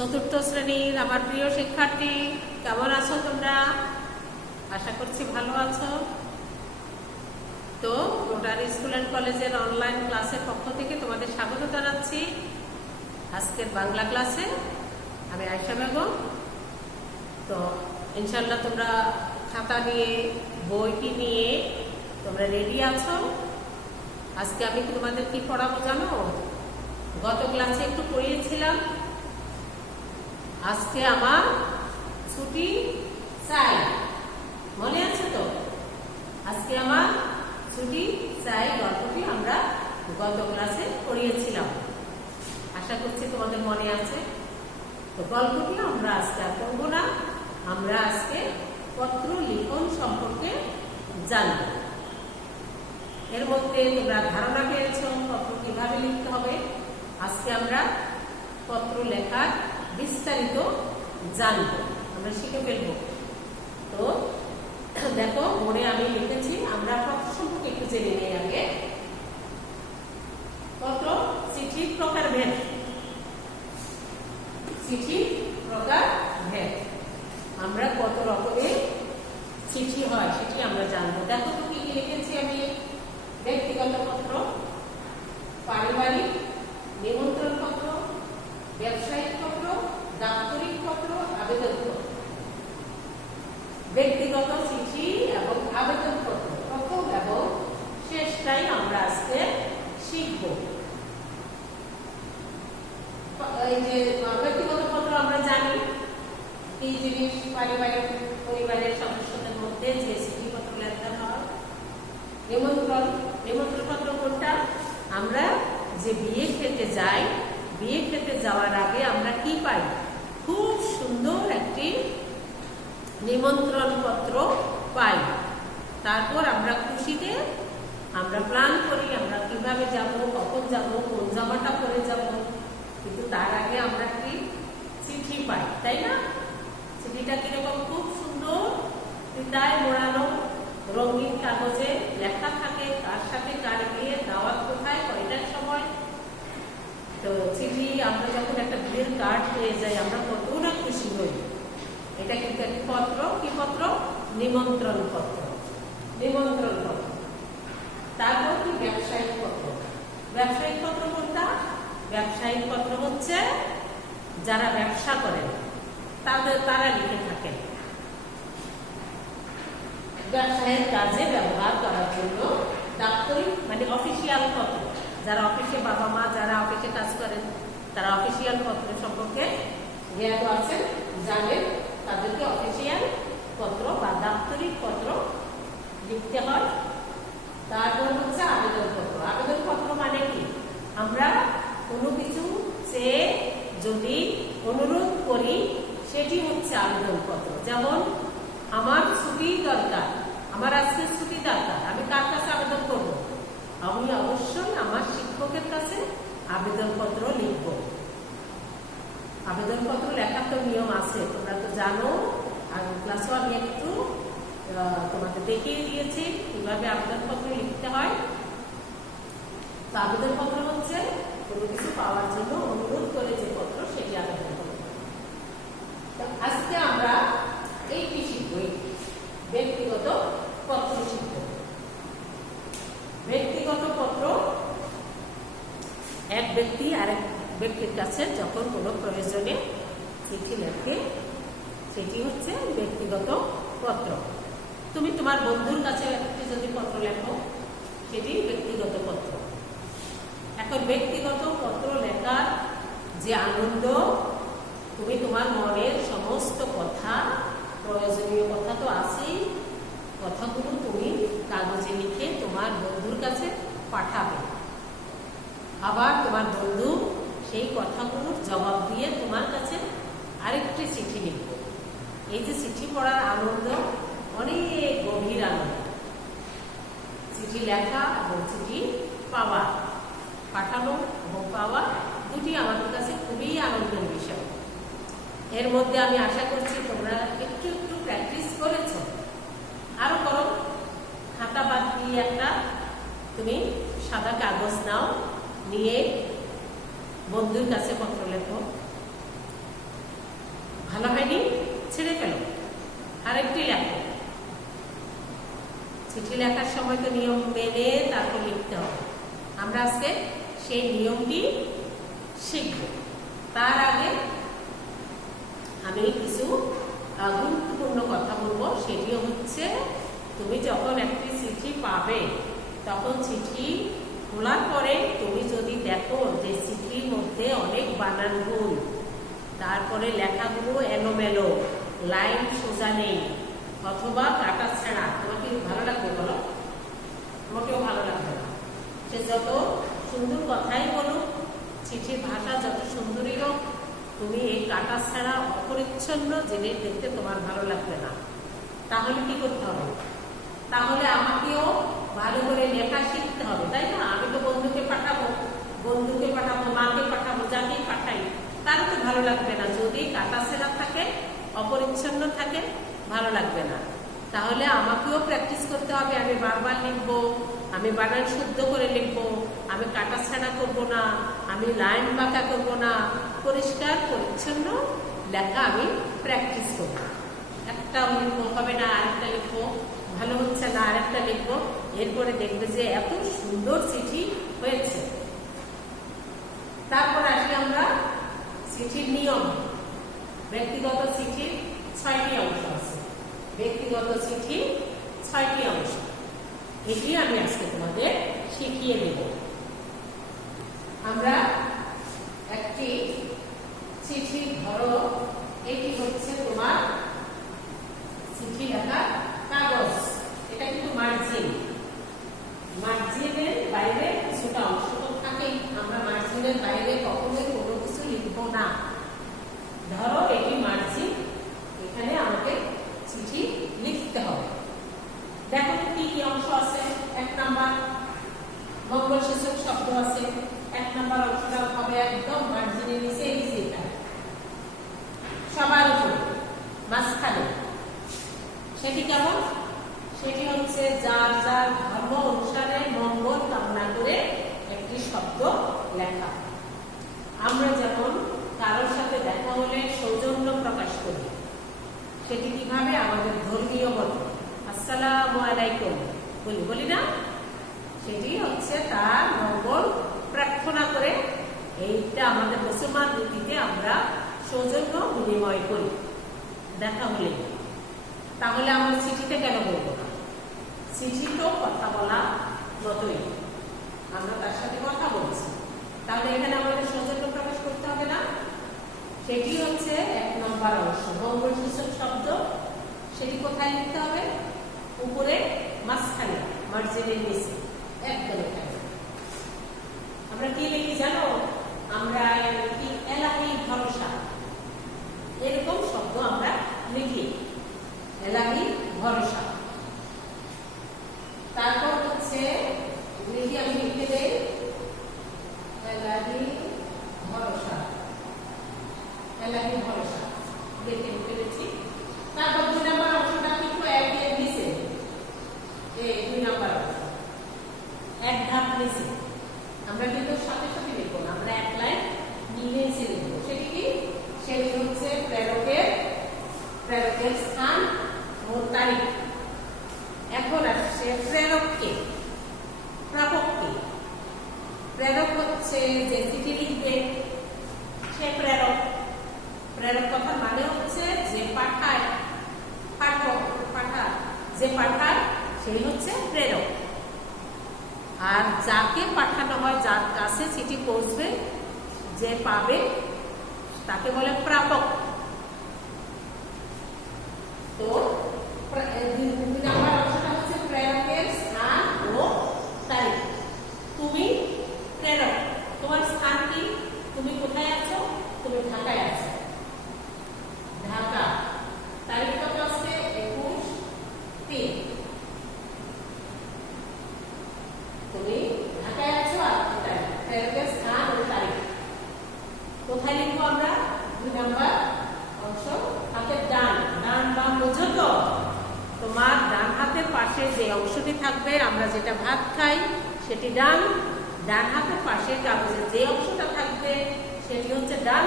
চতুর্থ শ্রেণীর আমার প্রিয় শিক্ষার্থী, কেমন আছো তোমরা? আশা করছি ভালো আছো। তো রোটারি স্কুল অ্যান্ড কলেজের অনলাইন ক্লাসের পক্ষ থেকে তোমাদের স্বাগত জানাচ্ছি। আজকের বাংলা ক্লাসে আমি আয়েশা বেগম। তো ইনশাল্লাহ তোমরা খাতা নিয়ে বইটি নিয়ে তোমরা রেডি আছো। আজকে আমি তোমাদের কি পড়াবো জানো? গত ক্লাসে একটু পড়িয়েছিলাম, আজকে আমার ছুটি চাই, মনে আছে তো? আজকে আমার ছুটি চাই গল্পটি আমরা গত ক্লাসে পড়িয়েছিলাম, আশা করছি তোমাদের মনে আছে। তো গল্পটি আমরা আজকে আর পড়বো না, আমরা আজকে পত্র লিখন সম্পর্কে জানব। এর মধ্যে তোমরা ধারণা পেয়েছ পত্র কিভাবে লিখতে হবে। আজকে আমরা পত্র লেখার বিস্তারিত জানবো, আমরা শিখে ফেলবো। তো দেখো, বোর্ডে আমি লিখেছি, আমরা পত্র সম্পর্কে একটু জেনে নিই আগে। পত্র চিঠির প্রকার ভেদ। চিঠির প্রকার ভেদ, আমরা কত রকমের চিঠি হয় সেটি আমরা জানবো। দেখো তো কি কি লিখেছি আমি। ব্যক্তিগত পত্র, পারিবারিক, নিমন্ত্রণ পত্র, ব্যবসায়িক পত্র, দাপ্তরিক পত্র, আবেদন পত্র। ব্যক্তিগত চিঠি এবং আবেদন পত্র প্রথম এবং শেষটাই আমরা আজকে শিখব। এই যে ব্যক্তিগত পত্র আমরা জানি কি জিনিস, পারিবারিক পরিবারের সদস্যদের মধ্যে যে চিঠিপত্র লেখা হয়। নিমন্ত্রণ, নিমন্ত্রণ পত্র কোনটা? আমরা যে বিয়ে খেতে যাই, বিয়ে খেতে যাওয়ার আগে আমরা কি পাই? খুব সুন্দর একটি নিমন্ত্রণ পত্র পাই। তারপর আমরা খুশিতে আমরা প্ল্যান করি আমরা কিভাবে যাব, কখন যাব, কোন জামাটা পরে যাব। কিন্তু তার আগে আমরা কি চিঠি পাই, তাই না? চিঠিটা কিরকম? খুব সুন্দর ফিতায় মোড়ানো রঙিন কাগজে লেখা থাকে কার সাথে কার বিয়ে, দাওয়াত কোথায়, কয়টার সময়। তো চিঠি আমরা যখন একটা বিয়ের কার্ড পেয়ে যাই আমরা কত না খুশি হই। এটা কিন্তু একটি পত্র। কি পত্র? নিমন্ত্রণ পত্র। নিমন্ত্রণ পত্র। তারপর কি? ব্যবসায়িক পত্র। ব্যবসায়িক পত্র কোনটা? ব্যবসায়িক পত্র হচ্ছে যারা ব্যবসা করেন তারা লিখে থাকেন ব্যবসায়ের কাজে ব্যবহার করার জন্য। দাপ্তরিক মানে অফিসিয়াল পত্র, যারা অফিসে, বাবা মা যারা অফিসে কাজ করেন তারা অফিসিয়াল পত্র সম্পর্কে জ্ঞাত আছেন, জানেন, তাদেরকে অফিসিয়াল পত্র বা দাপ্তরিক পত্র লিখতে হয়। তারপর হচ্ছে আবেদন পত্র। আবেদন পত্র মানে কি? আমরা কোনো কিছু চেয়ে যদি অনুরোধ করি সেটি হচ্ছে আবেদন পত্র। যেমন আমার ছুটি দরকার, আমার আজকে ছুটি দরকার, আমি কার কাছে আবেদন করব? আমি অবশ্যই আমার শিক্ষকের কাছে আবেদনপত্র লিখব। আবেদনপত্র লেখার তো নিয়ম আছে, তোমরা তো জানো। আর ক্লাসও আমি একটু তোমাদের দেখিয়ে দিয়েছি কিভাবে আবেদনপত্র লিখতে হয়। তো আবেদনপত্র হচ্ছে কোনো কিছু পাওয়ার জন্য অনুরোধ করে যে পত্র, সেটি আবেদনপত্র। আজকে আমরা এইটি শিখব, ব্যক্তিগত পত্র শিখব। ব্যক্তিগত পত্র এক ব্যক্তি আরেক ব্যক্তির কাছে যখন কোনো প্রয়োজনে চিঠি লেখে সেটি হচ্ছে ব্যক্তিগত পত্র। তুমি তোমার বন্ধুর কাছে একটি যদি পত্র লেখো সেটি ব্যক্তিগত পত্র। এখন ব্যক্তিগত পত্র লেখার যে আনন্দ, তুমি তোমার মনের সমস্ত কথা, প্রয়োজনীয় কথা তো আছেই, কথাগুলো তুমি কাগজে লিখে তোমার বন্ধুর কাছে পাঠাবে। আবার তোমার বন্ধু সেই কথাগুলোর জবাব দিয়ে তোমার কাছে আরেকটি চিঠি লিখবে। এই যে চিঠি পড়ার আনন্দ অনেক গভীর আনন্দ। চিঠি লেখা এবং চিঠি পাওয়া, পাঠানো এবং পাওয়া দুটি আমাদের কাছে খুবই আনন্দের বিষয়। এর মধ্যে আমি আশা করছি তোমরা একটু একটু প্র্যাকটিস করেছ। আরো করো। খাতা বাদ দিয়ে একটা তুমি সাদা কাগজ নাও, নিয়ে বন্ধুর কাছে পত্র লেখো। ভালো হয়নি, ছেড়ে ফেলো, আরেকটি লেখো। চিঠি লেখার সময় তো নিয়ম মেনে তারপর লিখতে হবে। আমরা আজকে সেই নিয়মটি শিখব। তার আগে আমি কিছু গুরুত্বপূর্ণ কথা বলবো। সেটিও হচ্ছে, তুমি যখন একটি চিঠি পাবে তখন চিঠি খোলার পরে তুমি যদি দেখো যে চিঠির মধ্যে অনেক বানান ভুল, তারপরে লেখাগুলো এলোমেলো, লাইন সোজা নেই, অথবা কাটা ছেঁড়া, তোমাকে ভালো লাগবে বলো? মোটেও ভালো লাগবে না। সে যত সুন্দর কথাই বলুক, চিঠির ভাষা যত সুন্দরই হোক, তুমি এই কাটা ছেঁড়া অপরিচ্ছন্ন জিনিস দেখতে তোমার ভালো লাগবে না। তাহলে কি করতে হবে? তাহলে আমাকেও ভালো করে লেখা শিখতে হবে, তাই না? আমি তো বন্ধুকে পাঠাবো, মাকে পাঠাবো, যাকেই পাঠাই, তারও তো ভালো লাগবে না। যদি কাটা ছেঁড়া থাকে, অপরিচ্ছন্ন থাকে, ভালো লাগবে না। তাহলে আমাকেও প্র্যাকটিস করতে হবে। আমি বারবার লিখবো, আমি বানান শুদ্ধ করে লিখবো, আমি কাটা ছেঁড়া করবো না, আমি লাইন বাঁকা করবো না, পরিষ্কার পরিচ্ছন্ন লেখা আমি প্র্যাকটিস করবো। একটাও লিখবো হবে না, আরেকটা লিখবো, ভালো হচ্ছে না আরেকটা লিখবো, এরপরে দেখবে যে এত সুন্দর চিঠি হয়েছে। তারপর আসি আমরা চিঠির নিয়ম। ব্যক্তিগত চিঠির 6টি অংশ আছে। ব্যক্তিগত চিঠি 6টি অংশ, এটি আমি আজকে তোমাদের শিখিয়ে দেব। আমরা একটি চিঠি ধরো, এটি হচ্ছে তোমার চিঠি লেখার কাগজ। এটা কিন্তু মার্জিন, মার্জিনের বাইরে কিছুটা অংশ তো থাকেই। আমরা মার্জিনের বাইরে কখনোই কোনো কিছু লিখবো না। ধরো এটি মার্জিন, এখানে আমাকে চিঠি লিখতে হবে। দেখো কি কি অংশ আছে। 1 নাম্বার মঙ্গলসূচক শব্দ আছে। 1 নাম্বার অংশটা হবে একদম মার্জিনের নিচে, এই যে এটা সবার উপরে মাঝখানে। সেটি কেমন? সেটি হচ্ছে যার যার ধর্ম অনুসারে মঙ্গল কামনা করে একটি শব্দ লেখা। আমরা যেমন কারোর সাথে দেখা হলে সৌজন্য প্রকাশ করি, সেটি কিভাবে? আমাদের ধর্মীয় মত আসসালামু আলাইকুম বলি না? সেটি হচ্ছে তার মঙ্গল প্রার্থনা করে। এইটা আমাদের মুসলমান রীতিতে আমরা সৌজন্য বিনিময় করি দেখা হলে। তাহলে আমরা চিঠিতে কেন বলবো না? চিঠি তো কথা বলা মতোই, আমরা তার সাথে কথা বলছি, তাহলে এখানে আমাদের সৌজন্য প্রকাশ করতে হবে না? সেটি হচ্ছে 1 নম্বর অংশ, মঙ্গলসূচক শব্দ। সেটি কোথায় লিখতে হবে? উপরে মাঝখানে, মার্জিনের নিচে একদম এখানে। আমরা কি লিখি জানো? আমরা লিখি এলাহি ভরসা, এরকম শব্দ আমরা লিখি, এলাহি ভরসা। তারপর হচ্ছে লিখি, আমি লিখে দেই এলাহি ভরসা, এলাহি ভরসা লিখে ফেলেছি। তারপর 2 নম্বর অংশটা কিন্তু এর নিচে, এই 2 নম্বর অংশ এক ধাপ নিচে। আমরা কিন্তু সাথে সাথে লিখবো না, আমরা এক লাইন নিচে লিখবো। সেটি কি? সেটি হচ্ছে প্রেরকের স্থান ও তারিখ। এখন আসছে প্রেরককে, প্রাপককে। প্রেরক হচ্ছে যে চিঠি লিখবে সে প্রেরক। প্রেরক কথার মানে হচ্ছে যে পাঠায়, যে পাঠায় সেই হচ্ছে প্রেরক। আর যাকে পাঠানো হয়, যার কাছে চিঠি পৌঁছবে, যে পাবে, তাকে বলে প্রাপক। তো 2 নম্বর অংশটা হচ্ছে প্রেরকের স্থান ও তারিখ। তুমি প্রেরক, তোমার স্থান কি? তুমি কোথায় আছো? তুমি ঢাকায় আছো, ঢাকা। তারিখ কত আছে? 21/3। তুমি ঢাকায় আছো আর প্রেরকের স্থান ও তারিখ কোথায় লিখবো আমরা? 2 নম্বর অংশ, হাতের ডান বাম বোঝো তো? তোমার ডান হাতের পাশে যে অংশটি থাকবে, আমরা যেটা ভাত খাই সেটি ডান। ডান হাতের পাশে কাগজের যে অংশটা থাকবে সেটি হচ্ছে ডান,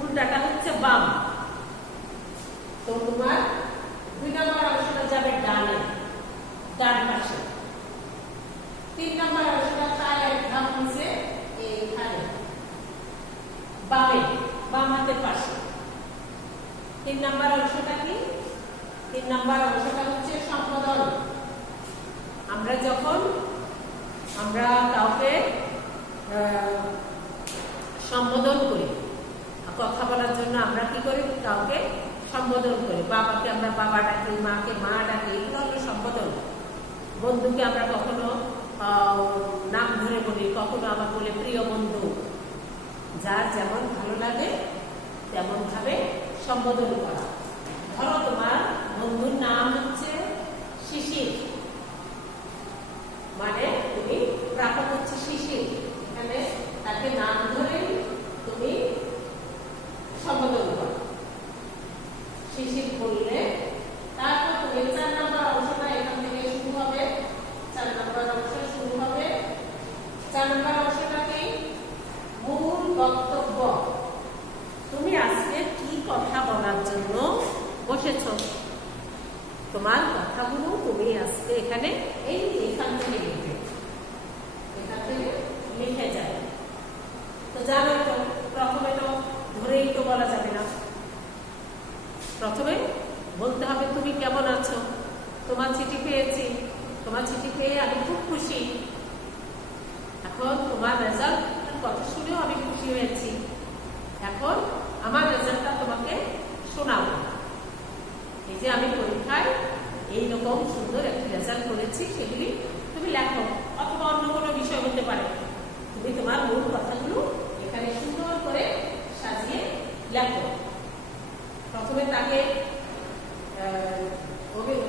উল্টাটা হচ্ছে বাম। তো তোমার 2 নম্বর অংশটা যাবে ডানে, ডান পাশে। 3 নম্বর অংশটা তাই এক ধাপ নিচে এইখানে বামে, বাম হাতের পাশে। 3 নম্বর অংশটা কি? 3 নম্বর অংশটা হচ্ছে সম্বোধন। আমরা কাউকে সম্বোধন করি, কথা বলার জন্য আমরা কি করি? কাউকে সম্বোধন করি। বাবাকে আমরা বাবা ডাকি, মাকে মা ডাকি, এগুলো হলো সম্বোধন। বন্ধুকে আমরা কখনো নাম ধরে বলি, কখনো আবার বলে প্রিয় বন্ধু। যার যেমন ভালো লাগে তেমন ভাবে সম্বোধন করা। ধরো তোমার বন্ধুর নাম হচ্ছে শিশির, মানে তুমি প্রাপক হচ্ছে শিশির, এখানে তাকে নাম ধরে তুমি সম্বোধন করো। শিশির বললে তারপর তুমি 4 নম্বর অংশটা এখান থেকে শুরু হবে। 4 নম্বর অংশ শুরু হবে। 4 নম্বর অংশটা কি? মূল বক্তব্য। তুমি আজকে কি কথা বলার জন্য বসেছো? তোমার কথাগুলো তুমি আজকে এখানে এখান থেকে লিখবে, এখান থেকে লিখে যাবে। তো জানো তো প্রথমে তো ধরেই তো বলা যাবে না, প্রথমে বলতে হবে তুমি কেমন আছো, তোমার চিঠি পেয়েছি, তোমার চিঠি পেয়ে আমি খুব খুশি। এখন তোমার রেজাল্ট কথা শুনেও আমি খুশি হয়েছি। এখন আমার রেজাল্টটা তোমাকে শোনাবো। এই যে আমি পরীক্ষায় এইরকম সুন্দর একটা রেজাল্ট করেছি, সেগুলি তুমি লেখো, অথবা অন্য কোনো বিষয় হতে পারে। তুমি তোমার মূল কথাগুলো এখানে সুন্দর করে সাজিয়ে লেখো। প্রথমে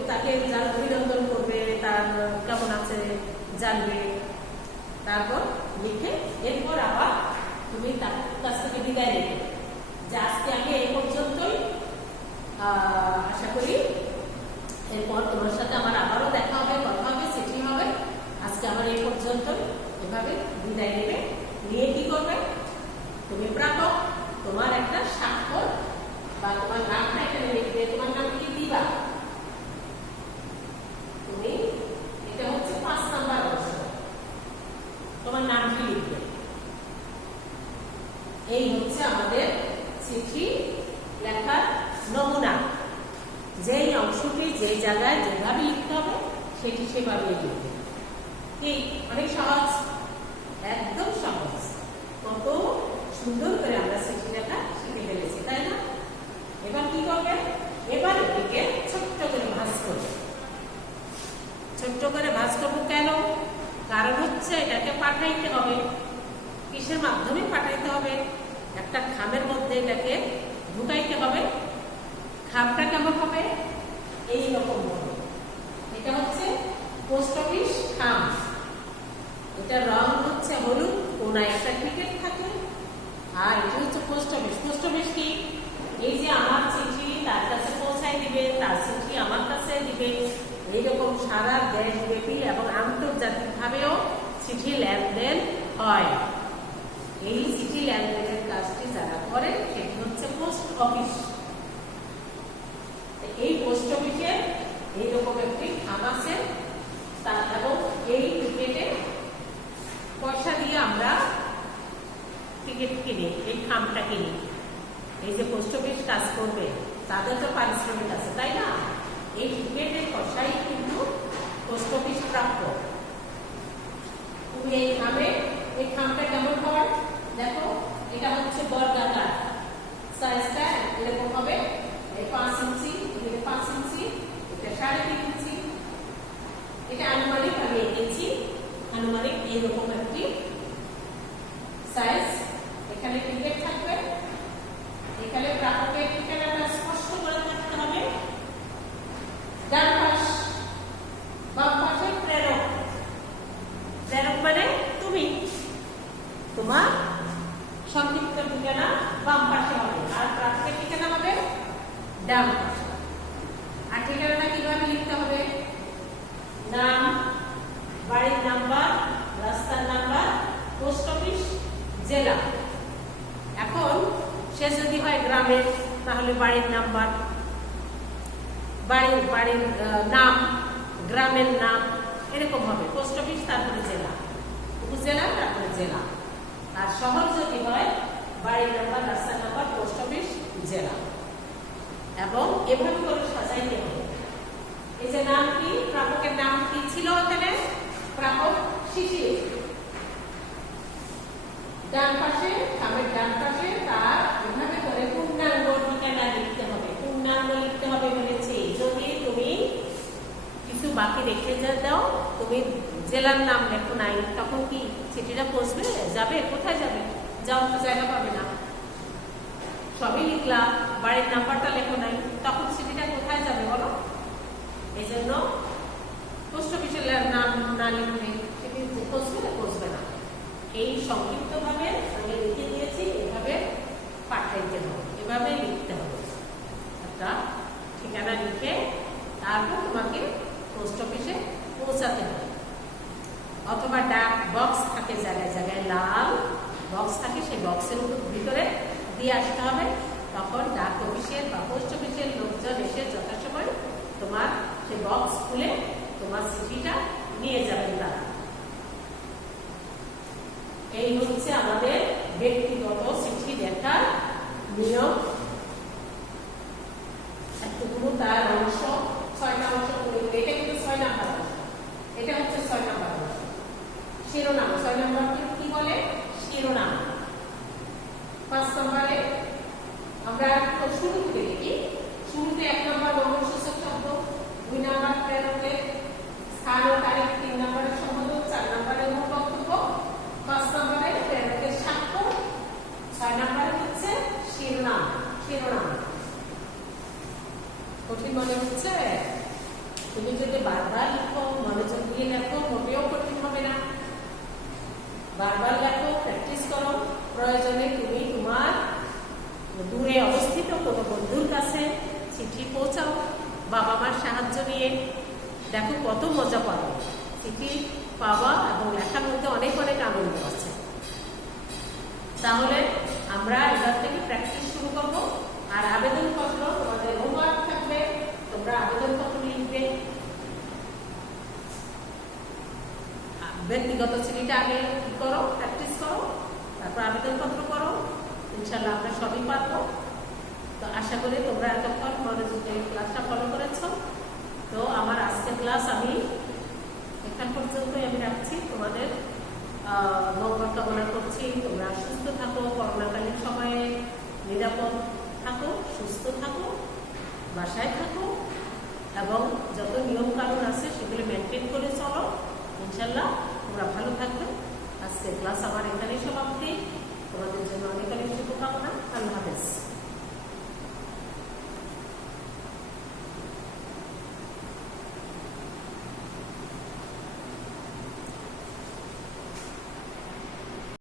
তাকে যারা অভিনন্দন করবে তার কেমন আছে জানবে, তারপর লিখে এরপর আবার তুমি তার কাছ থেকে বিদায় নেবে যে আজকে আমি এই পর্যন্তই, আশা করি এরপর তোমার সাথে আমার আবারও দেখা হবে, কথা হবে, চিঠি হবে। আজকে আমার এই পর্যন্তই, এভাবে বিদায় নেবে। নিয়ে কি করবে? তুমি প্রাপক, তোমার একটা স্বাক্ষর বা তোমার নামটা এখানে লিখবে। তোমার নাম কি দিবা? তুমি এটা হচ্ছে 5 নাম্বার অংশ, তোমার নামটি লিখবে। এই হচ্ছে আমাদের চিঠি লেখার নমুনা। যেই অংশটি যেই জায়গায় যেভাবে লিখতে হবে সেটি সেভাবে লিখবে। কি অনেক সহজ, একদম সহজ। কত সুন্দর করে আমরা চিঠি লেখা শিখে ফেলেছি, তাই না? এবার কি করবে? এবার এটিকে ছোট্ট করে ভাঁজ করবে। ছোট্ট করে ভাঁজ করবো কেন? কারণ হচ্ছে এটাকে পাঠাইতে হবে। কিসের মাধ্যমে পাঠাইতে হবে? একটা খামের মধ্যে এটাকে ঢুকাইতে হবে। খামটা কেমন হবে? এই রকম হবে। এটা হচ্ছে পোস্ট অফিস খাম। এটা রং হচ্ছে হলুদ, কোনায় একটা টিকেট থাকে। আর এটা হচ্ছে পোস্ট অফিস। পোস্ট অফিস কি? এই যে আমার চিঠি তার কাছে পৌঁছায় দিবে, তার চিঠি আমার কাছে দিবে। এইরকম সারা দেশব্যাপী এবং আন্তর্জাতিক ভাবেও চিঠি লেনদেন হয়। এই চিঠি লেনদেনের কাজটি যারা করে সেটি হচ্ছে পোস্ট অফিস। এই পোস্ট অফিসে এইরকম একটি খাম আছে, এবং এই টিকেটে পয়সা দিয়ে আমরা টিকিট কিনি, এই খামটা কিনি। এই যে পোস্ট অফিস কাজ করবে তাদের তো পারিশ্রমিক আছে, তাই না? এই টিকিটের পয়সাই কিন্তু পোস্ট অফিস প্রাপ্য। তুমি এই খামটা কেমন হয় দেখো। এটা হচ্ছে বর্গাকার, সাইজটা এরকম হবে 5 ইঞ্চি, 5 ইঞ্চি, এটা 3.5 ইঞ্চি। এটা আনুমানিক আমি এঁকেছি, আনুমানিক এইরকম একটি সাইজ। এখানে টিকেট থাকবে, এখানে প্রাপকের ঠিকানাটা স্পষ্ট করে থাকতে হবে। ডান পাশ, বাম পাশে প্রেরক। প্রেরক মানে তুমি, তোমার সংক্ষিপ্ত ঠিকানা বাম পাশে হবে, আর প্রাপকের ঠিকানা হবে ডান পাশে। আর ঠিকানাটা কিভাবে লিখতে হবে? নাম, বাড়ির নাম্বার, রাস্তার নাম্বার, পোস্ট অফিস, জেলা। এখন সে যদি হয় গ্রামের তাহলে বাড়ির নাম্বার, বাড়ির নাম, গ্রামের নাম, এরকম হবে। পোস্ট অফিস, তারপরে জেলা, উপজেলা, তারপরে জেলা। আর শহর যদি হয় বাড়ির নাম্বার, রাস্তার নাম্বার, পোস্ট অফিস, জেলা। এবং এভাবে করে সাজাইতে হবে। এই যে নাম কি, প্রাপকের নাম কি ছিল এখানে? প্রাপক শিশির। ডান পাশে, খামের ডান পাশে তার এভাবে করে পূর্ণাঙ্গ ঠিকানা লিখতে হবে। পূর্ণাঙ্গ লিখতে হবে বলেছি। যদি তুমি কিছু বাকি রেখে দাও, তুমি জেলার নাম লেখো নাই, তখন কি চিঠিটা পৌঁছবে? যাবে কোথায়? যাবে, যাওয়ার তো জায়গা পাবে না। সবই লিখলা, বাড়ির নাম্বারটা লেখো নাই, তখন চিঠিটা কোথায় যাবে বলো? এই জন্য পোস্ট অফিসের নাম না লিখলে চিঠি পৌঁছবে না। এই সংক্ষিপ্ত ভাবে আমি লিখে দিয়েছি, এভাবে পাঠাইতে হবে, এভাবে লিখতে হবে। একটা ঠিকানা লিখে তারপর তোমাকে পোস্ট অফিসে পৌঁছাতে হবে। অথবা ডাক বক্স থাকে, জায়গায় জায়গায় লাল বক্স থাকে, সেই বক্সের ভিতরে দিয়ে আসতে হবে। তখন ডাক অফিসের বা পোস্ট অফিসের লোকজন এসে যথাসময় তোমার সেই বক্স খুলে তোমার চিঠিটা নিয়ে যাবেন তারা। এই হচ্ছে আমাদের ব্যক্তিগত চিঠি লেখার নিয়ম। এতগুলো তার অংশ, 6টা অংশ করে। এটা কিন্তু 6 নাম্বার অংশ, এটা হচ্ছে 6 নাম্বার অংশ। শিরোনাম, 6 নাম্বারকে কি বলে? শিরোনাম। 5 নম্বরে আমরা শুরু থেকে লিখি। শুরুতে 1 নম্বর বঙ্গসূচক শব্দ, 2 নম্বর প্রেরকের স্থান ও তারিখ, 3 নম্বরের সম্বোধন, 4 নম্বরের মূল বক্তব্য, 5 নম্বরে প্রেরকের স্বাক্ষর, 6 নম্বরে হচ্ছে শিরোনাম। শিরোনাম কঠিন মনে হচ্ছে? তুমি যদি বারবার লিখো, মনোযোগ দিয়ে লেখো, মোটেও কঠিন হবে না। বারবার লেখো, প্র্যাকটিস করো। প্রয়োজনে তুমি তোমার দূরে অবস্থিত কোনো বন্ধুর কাছে চিঠি পৌঁছাও বাবা মার সাহায্য নিয়ে। দেখো কত মজা পাবে। চিঠি পাওয়া এবং লেখার মধ্যে অনেক অনেক আনন্দ আছে। তাহলে আমরা এবার থেকে প্র্যাকটিস শুরু করব। আর আবেদনপত্র, তোমাদের হোমওয়ার্ক থাকবে, তোমরা আবেদনপত্র লিখবে। ব্যক্তিগত চিঠিটা আগে করো, প্র্যাকটিস করো, তারপর আবেদনপত্র করো। ইনশাল্লাহ আমরা সবই পারবো। তো আশা করি তোমরা এতক্ষণ মনোযোগে ক্লাসটা ফলো করেছ। তো আমার আজকের ক্লাস আমি এখান পর্যন্তই আমি রাখছি। তোমাদের মঙ্গল কামনা করছি। তোমরা সুস্থ থাকো, করোনাকালীন সময়ে নিরাপদ থাকো, সুস্থ থাকো, বাসায় থাকো এবং যত নিয়ম কানুন আছে সেগুলো মেনটেন করে চলো। ইনশাল্লাহ তোমরা ভালো থাকবে। আজকের ক্লাস আমার এখানেই সমাপ্তি। তোমাদের জন্য অনেক অনেক শুভকামনা। আল্লাহ হাফেজ।